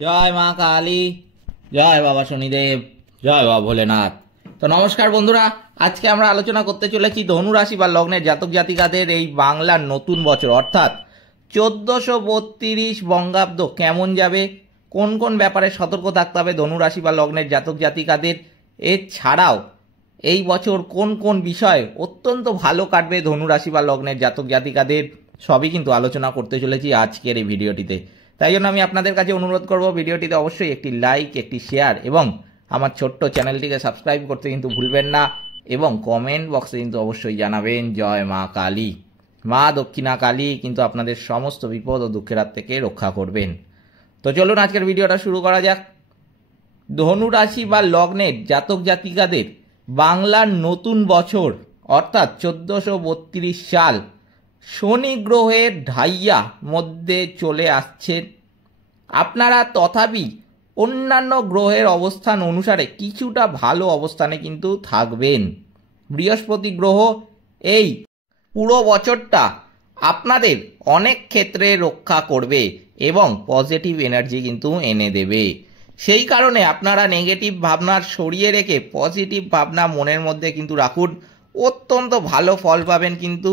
জয় মা কালী, জয় বাবা শনিদেব, জয় বাবা ভোলেনাথ। তো নমস্কার বন্ধুরা, আজকে আমরা আলোচনা করতে চলেছি ধনু রাশি বা লগ্নের জাতক জাতিকাদের এই বাংলার নতুন বছর অর্থাৎ 1432 বঙ্গাব্দ কেমন যাবে, কোন কোন ব্যাপারে সতর্ক থাকতে হবে ধনু রাশি বা লগ্নের জাতক জাতিকাদের, এছাড়াও এই বছর কোন কোন বিষয় অত্যন্ত ভালো কাটবে ধনু রাশি বা লগ্নের জাতক জাতিকাদের, সবই কিন্তু আলোচনা করতে চলেছি আজকের এই ভিডিওটিতে। তাই জন্য আমি আপনাদের কাছে অনুরোধ করব ভিডিওটিতে অবশ্যই একটি লাইক, একটি শেয়ার এবং আমার ছোট্ট চ্যানেলটিকে সাবস্ক্রাইব করতে কিন্তু ভুলবেন না এবং কমেন্ট বক্সে কিন্তু অবশ্যই জানাবেন জয় মা কালী। মা দক্ষিণা কালী কিন্তু আপনাদের সমস্ত বিপদ ও দুঃখের হাত থেকে রক্ষা করবেন। তো চলুন আজকের ভিডিওটা শুরু করা যাক। ধনু রাশি বা লগ্নের জাতক জাতিকাদের বাংলার নতুন বছর অর্থাৎ 1432 সাল শনি গ্রহের ঢাইয়া মধ্যে চলে আসছেন। আপনারা তথাপি অন্যান্য গ্রহের অবস্থান অনুসারে কিছুটা ভালো অবস্থানে কিন্তু থাকবেন। বৃহস্পতি গ্রহ এই পুরো বছরটা আপনাদের অনেক ক্ষেত্রে রক্ষা করবে এবং পজিটিভ এনার্জি কিন্তু এনে দেবে। সেই কারণে আপনারা নেগেটিভ ভাবনার সরিয়ে রেখে পজিটিভ ভাবনা মনের মধ্যে কিন্তু রাখুন, অত্যন্ত ভালো ফল পাবেন কিন্তু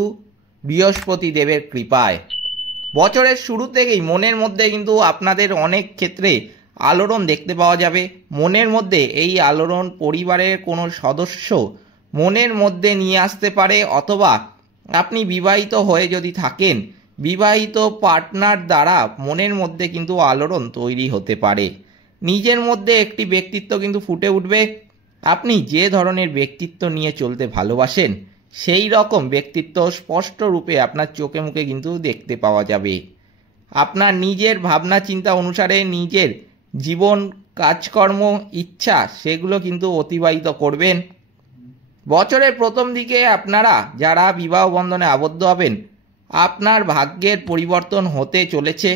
বৃহস্পতি দেবের কৃপায়। বছরের শুরু থেকেই মনের মধ্যে কিন্তু আপনাদের অনেক ক্ষেত্রে আলোড়ন দেখতে পাওয়া যাবে। মনের মধ্যে এই আলোড়ন পরিবারের কোনো সদস্য মনের মধ্যে নিয়ে আসতে পারে, অথবা আপনি বিবাহিত হয়ে যদি থাকেন বিবাহিত পার্টনার দ্বারা মনের মধ্যে কিন্তু আলোড়ন তৈরি হতে পারে। নিজের মধ্যে একটি ব্যক্তিত্ব কিন্তু ফুটে উঠবে। আপনি যে ধরনের ব্যক্তিত্ব নিয়ে চলতে ভালোবাসেন সেই রকম ব্যক্তিত্ব স্পষ্ট রূপে আপনার চোখে মুখে কিন্তু দেখতে পাওয়া যাবে। আপনার নিজের ভাবনা চিন্তা অনুসারে নিজের জীবন, কাজকর্ম, ইচ্ছা সেগুলো কিন্তু অতিবাহিত করবেন। বছরের প্রথম দিকে আপনারা যারা বিবাহ বন্ধনে আবদ্ধ হবেন আপনার ভাগ্যের পরিবর্তন হতে চলেছে।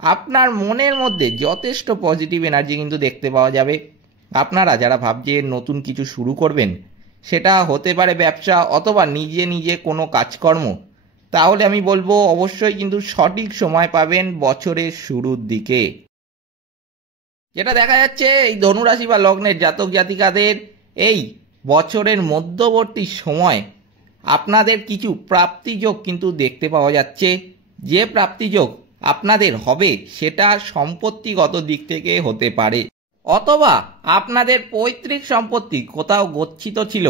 আপনার মনের মধ্যে যথেষ্ট পজিটিভ এনার্জি কিন্তু দেখতে পাওয়া যাবে। আপনারা যারা ভাবছেন নতুন কিছু শুরু করবেন, সেটা হতে পারে ব্যবসা অথবা নিজে নিজে কোনো কাজকর্ম, তাহলে আমি বলবো অবশ্যই কিন্তু সঠিক সময় পাবেন বছরের শুরুর দিকে। যেটা দেখা যাচ্ছে এই ধনুরাশি বা লগ্নের জাতক জাতিকাদের এই বছরের মধ্যবর্তী সময় আপনাদের কিছু প্রাপ্তিযোগ কিন্তু দেখতে পাওয়া যাচ্ছে। যে প্রাপ্তিযোগ আপনাদের হবে সেটা সম্পত্তিগত দিক থেকে হতে পারে, অথবা আপনাদের পৈতৃক সম্পত্তি কোথাও গচ্ছিত ছিল,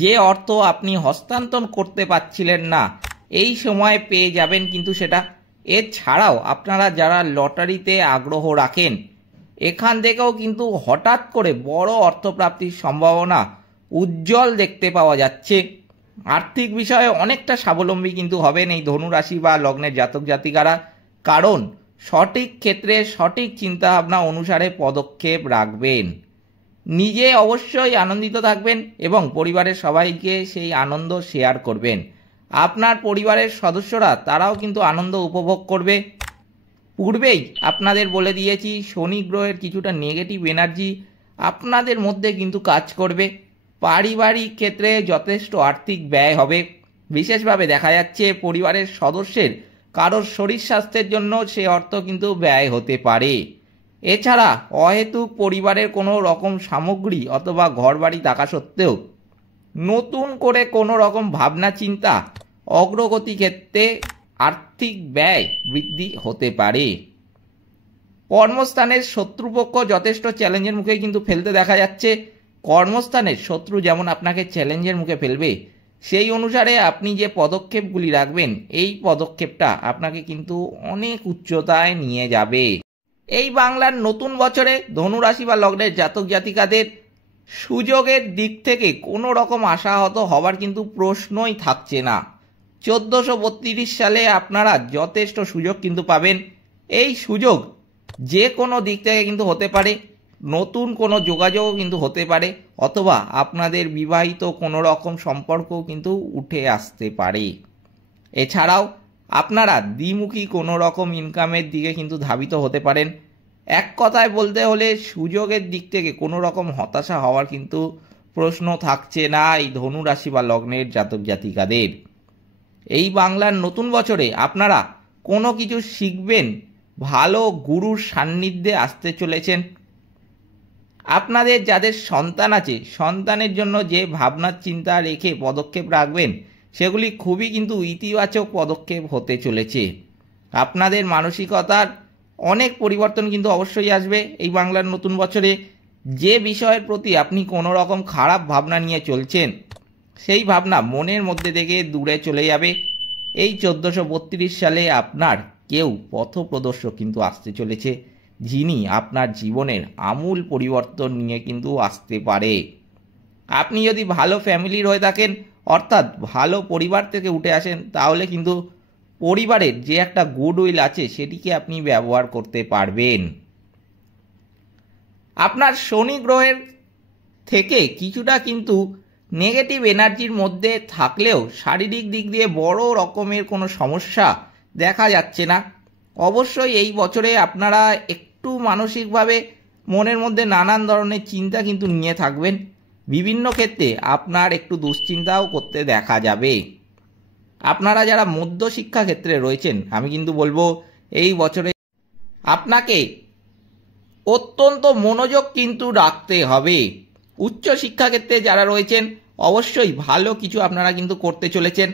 যে অর্থ আপনি হস্তান্তর করতে পারছিলেন না এই সময় পেয়ে যাবেন কিন্তু সেটা। এছাড়াও আপনারা যারা লটারিতে আগ্রহ রাখেন এখান থেকেও কিন্তু হঠাৎ করে বড় অর্থপ্রাপ্তির সম্ভাবনা উজ্জ্বল দেখতে পাওয়া যাচ্ছে। আর্থিক বিষয়ে অনেকটা স্বাবলম্বী কিন্তু হবেন এই ধনুরাশি বা লগ্নের জাতক জাতিকারা, কারণ সঠিক ক্ষেত্রে সঠিক চিন্তাভাবনা অনুসারে পদক্ষেপ রাখবেন। নিজে অবশ্যই আনন্দিত থাকবেন এবং পরিবারের সবাইকে সেই আনন্দ শেয়ার করবেন। আপনার পরিবারের সদস্যরা তারাও কিন্তু আনন্দ উপভোগ করবে। পূর্বেই আপনাদের বলে দিয়েছি শনি গ্রহের কিছুটা নেগেটিভ এনার্জি আপনাদের মধ্যে কিন্তু কাজ করবে। পারিবারিক ক্ষেত্রে যথেষ্ট আর্থিক ব্যয় হবে। বিশেষভাবে দেখা যাচ্ছে পরিবারের সদস্যের কারোর শরীর স্বাস্থ্যের জন্য সে অর্থ কিন্তু ব্যয় হতে পারে। এছাড়া অহেতুক পরিবারের কোনো রকম সামগ্রী অথবা ঘরবাড়ি থাকা সত্ত্বেও নতুন করে কোনো রকম ভাবনা চিন্তা অগ্রগতি ক্ষেত্রে আর্থিক ব্যয় বৃদ্ধি হতে পারে। কর্মস্থানের শত্রুপক্ষ যথেষ্ট চ্যালেঞ্জের মুখে কিন্তু ফেলতে দেখা যাচ্ছে। কর্মস্থানের শত্রু যেমন আপনাকে চ্যালেঞ্জের মুখে ফেলবে, সেই অনুসারে আপনি যে পদক্ষেপগুলি রাখবেন এই পদক্ষেপটা আপনাকে কিন্তু অনেক উচ্চতায় নিয়ে যাবে। এই বাংলার নতুন বছরে ধনুরাশি বা লগ্নের জাতক জাতিকাদের সুযোগের দিক থেকে কোনো রকম আশাহত হবার কিন্তু প্রশ্নই থাকছে না। 1432 সালে আপনারা যথেষ্ট সুযোগ কিন্তু পাবেন। এই সুযোগ যে কোনো দিক থেকে কিন্তু হতে পারে, নতুন কোনো যোগাযোগও কিন্তু হতে পারে, অথবা আপনাদের বিবাহিত কোনো রকম সম্পর্কও কিন্তু উঠে আসতে পারে। এছাড়াও আপনারা দ্বিমুখী কোনো রকম ইনকামের দিকে কিন্তু ধাবিত হতে পারেন। এক কথায় বলতে হলে সুযোগের দিক থেকে কোনো রকম হতাশা হওয়ার কিন্তু প্রশ্ন থাকছে না এই ধনু রাশি বা লগ্নের জাতক জাতিকাদের। এই বাংলার নতুন বছরে আপনারা কোনো কিছু শিখবেন ভালো গুরুর সান্নিধ্যে আসতে চলেছেন। আপনাদের যাদের সন্তান আছে, সন্তানের জন্য যে ভাবনা চিন্তা রেখে পদক্ষেপ রাখবেন, সেগুলি খুবই কিন্তু ইতিবাচক পদক্ষেপ হতে চলেছে। আপনাদের মানসিকতার অনেক পরিবর্তন কিন্তু অবশ্যই আসবে এই বাংলার নতুন বছরে। যে বিষয়ের প্রতি আপনি কোনো রকম খারাপ ভাবনা নিয়ে চলছেন, সেই ভাবনা মনের মধ্যে থেকে দূরে চলে যাবে। এই 1432 সালে আপনার কেউ পথপ্রদর্শক কিন্তু আসতে চলেছে, যিনি আপনার জীবনের আমূল পরিবর্তন নিয়ে কিন্তু আসতে পারে। আপনি যদি ভালো ফ্যামিলির হয়ে থাকেন, অর্থাৎ ভালো পরিবার থেকে উঠে আসেন, তাহলে কিন্তু পরিবারের যে একটা গুডউইল আছে সেটিকে আপনি ব্যবহার করতে পারবেন। আপনার শনি গ্রহের থেকে কিছুটা কিন্তু নেগেটিভ এনার্জির মধ্যে থাকলেও শারীরিক দিক দিয়ে বড় রকমের কোনো সমস্যা দেখা যাচ্ছে না। অবশ্যই এই বছরে আপনারা একটু মানসিকভাবে মনের মধ্যে নানান ধরনের চিন্তা কিন্তু নিয়ে থাকবেন। বিভিন্ন ক্ষেত্রে আপনার একটু দুশ্চিন্তাও করতে দেখা যাবে। আপনারা যারা মধ্যশিক্ষা ক্ষেত্রে রয়েছেন, আমি কিন্তু বলবো এই বছরে আপনাকে অত্যন্ত মনোযোগ কিন্তু রাখতে হবে। উচ্চ শিক্ষাক্ষেত্রে যারা রয়েছেন, অবশ্যই ভালো কিছু আপনারা কিন্তু করতে চলেছেন।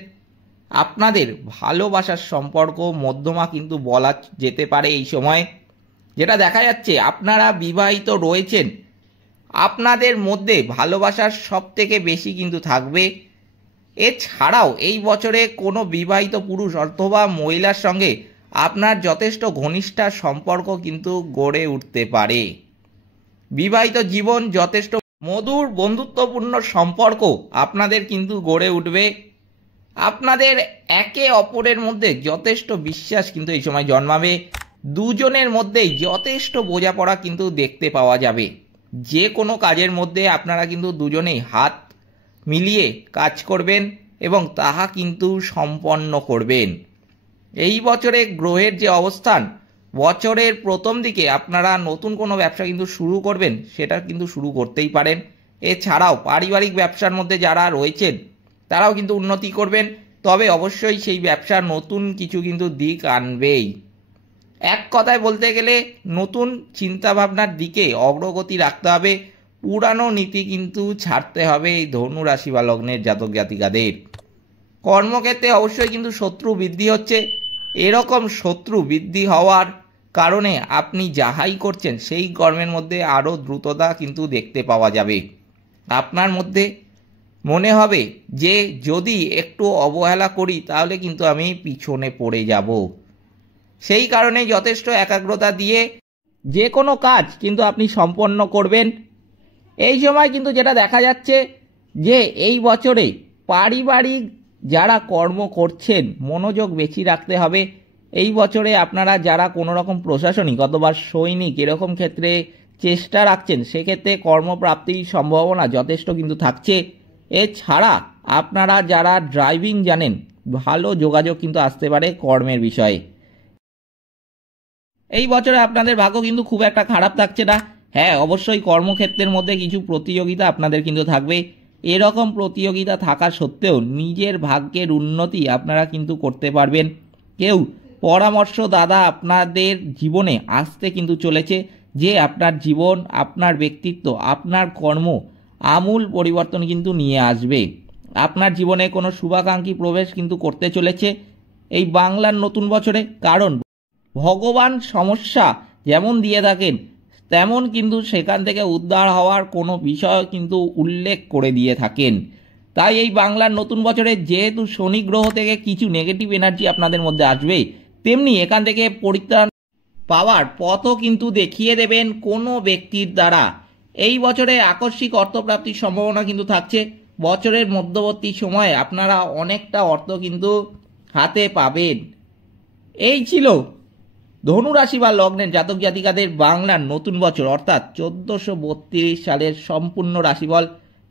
আপনাদের ভালোবাসার সম্পর্ক মধ্যমা কিন্তু বলা যেতে পারে এই সময়। যেটা দেখা যাচ্ছে, আপনারা বিবাহিত রয়েছেন, আপনাদের মধ্যে ভালোবাসার সব থেকে বেশি কিন্তু থাকবে। এছাড়াও এই বছরে কোনো বিবাহিত পুরুষ অথবা মহিলার সঙ্গে আপনার যথেষ্ট ঘনিষ্ঠ সম্পর্ক কিন্তু গড়ে উঠতে পারে। বিবাহিত জীবন যথেষ্ট মধুর বন্ধুত্বপূর্ণ সম্পর্ক আপনাদের কিন্তু গড়ে উঠবে। আপনাদের একে অপরের মধ্যে যথেষ্ট বিশ্বাস কিন্তু এই সময় জন্মাবে। দুজনের মধ্যেই যথেষ্ট বোঝাপড়া কিন্তু দেখতে পাওয়া যাবে। যে কোনো কাজের মধ্যে আপনারা কিন্তু দুজনেই হাত মিলিয়ে কাজ করবেন এবং তাহা কিন্তু সম্পন্ন করবেন। এই বছরে গ্রহের যে অবস্থান, বছরের প্রথম দিকে আপনারা নতুন কোনো ব্যবসা কিন্তু শুরু করবেন, সেটা কিন্তু শুরু করতেই পারেন। এছাড়াও পারিবারিক ব্যবসার মধ্যে যারা রয়েছেন, তারাও কিন্তু উন্নতি করবেন। তবে অবশ্যই সেই ব্যবসা নতুন কিছু কিন্তু দিক আনবেই। এক কথায় বলতে গেলে নতুন চিন্তাভাবনার দিকে অগ্রগতি রাখতে হবে। পুরানো নীতি কিন্তু ছাড়তে হবে এই ধনু রাশি বা লগ্নের জাতক জাতিকাদের। কর্মক্ষেত্রে অবশ্যই কিন্তু শত্রু বৃদ্ধি হচ্ছে। এরকম শত্রু বৃদ্ধি হওয়ার কারণে আপনি যাহাই করছেন সেই কর্মের মধ্যে আরও দ্রুততা কিন্তু দেখতে পাওয়া যাবে। আপনার মধ্যে মনে হবে যে যদি একটু অবহেলা করি তাহলে কিন্তু আমি পিছনে পড়ে যাব। সেই কারণে যথেষ্ট একাগ্রতা দিয়ে যে কোনো কাজ কিন্তু আপনি সম্পন্ন করবেন। এই সময় কিন্তু যেটা দেখা যাচ্ছে যে এই বছরে পারিবারিক যারা কর্ম করছেন মনোযোগ বেশি রাখতে হবে। এই বছরে আপনারা যারা কোনো রকম প্রশাসনিক অথবা সৈনিক এরকম ক্ষেত্রে চেষ্টা রাখছেন, সেক্ষেত্রে কর্মপ্রাপ্তির সম্ভাবনা যথেষ্ট কিন্তু থাকছে। এছাড়া আপনারা যারা ড্রাইভিং জানেন, ভালো যোগাযোগ কিন্তু আসতে পারে কর্মের বিষয়ে। এই বছরে আপনাদের ভাগ্য কিন্তু খুব একটা খারাপ থাকছে না। হ্যাঁ, অবশ্যই কর্মক্ষেত্রের মধ্যে কিছু প্রতিযোগিতা আপনাদের কিন্তু থাকবে। এরকম প্রতিযোগিতা থাকা সত্ত্বেও নিজের ভাগ্যের উন্নতি আপনারা কিন্তু করতে পারবেন। কেউ পরামর্শদাতা আপনাদের জীবনে আসতে কিন্তু চলেছে, যে আপনার জীবন, আপনার ব্যক্তিত্ব, আপনার কর্ম আমূল পরিবর্তন কিন্তু নিয়ে আসবে। আপনার জীবনে কোনো শুভাকাঙ্ক্ষী প্রবেশ কিন্তু করতে চলেছে এই বাংলার নতুন বছরে। কারণ ভগবান সমস্যা যেমন দিয়ে থাকেন, তেমন কিন্তু সেখান থেকে উদ্ধার হওয়ার কোনো বিষয় কিন্তু উল্লেখ করে দিয়ে থাকেন। তাই এই বাংলার নতুন বছরে যেহেতু শনি গ্রহ থেকে কিছু নেগেটিভ এনার্জি আপনাদের মধ্যে আসবে, তেমনি এখান থেকে পরিত্রাণ পাওয়ার পথও কিন্তু দেখিয়ে দেবেন কোনো ব্যক্তির দ্বারা। এই বছরে আকস্মিক অর্থপ্রাপ্তির সম্ভাবনা কিন্তু থাকছে। বছরের মধ্যবর্তী সময়ে আপনারা অনেকটা অর্থ কিন্তু হাতে পাবেন। এই ছিল ধনু রাশি বা লগ্নের জাতক জাতিকাদের বাংলার নতুন বছর অর্থাৎ 1432 সালের সম্পূর্ণ রাশিফল।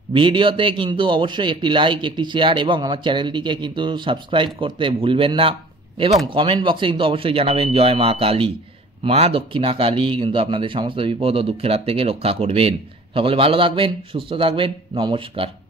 ভিডিওতে কিন্তু অবশ্যই একটি লাইক, একটি শেয়ার এবং আমার চ্যানেলটিকে কিন্তু সাবস্ক্রাইব করতে ভুলবেন না। এবং কমেন্ট বক্সে কিন্তু অবশ্যই জানাবেন জয় মা কালী। মা দক্ষিণা কালী কিন্তু আপনাদের সমস্ত বিপদ ও দুঃখের হাত থেকে রক্ষা করবেন। সকলে ভালো থাকবেন, সুস্থ থাকবেন। নমস্কার।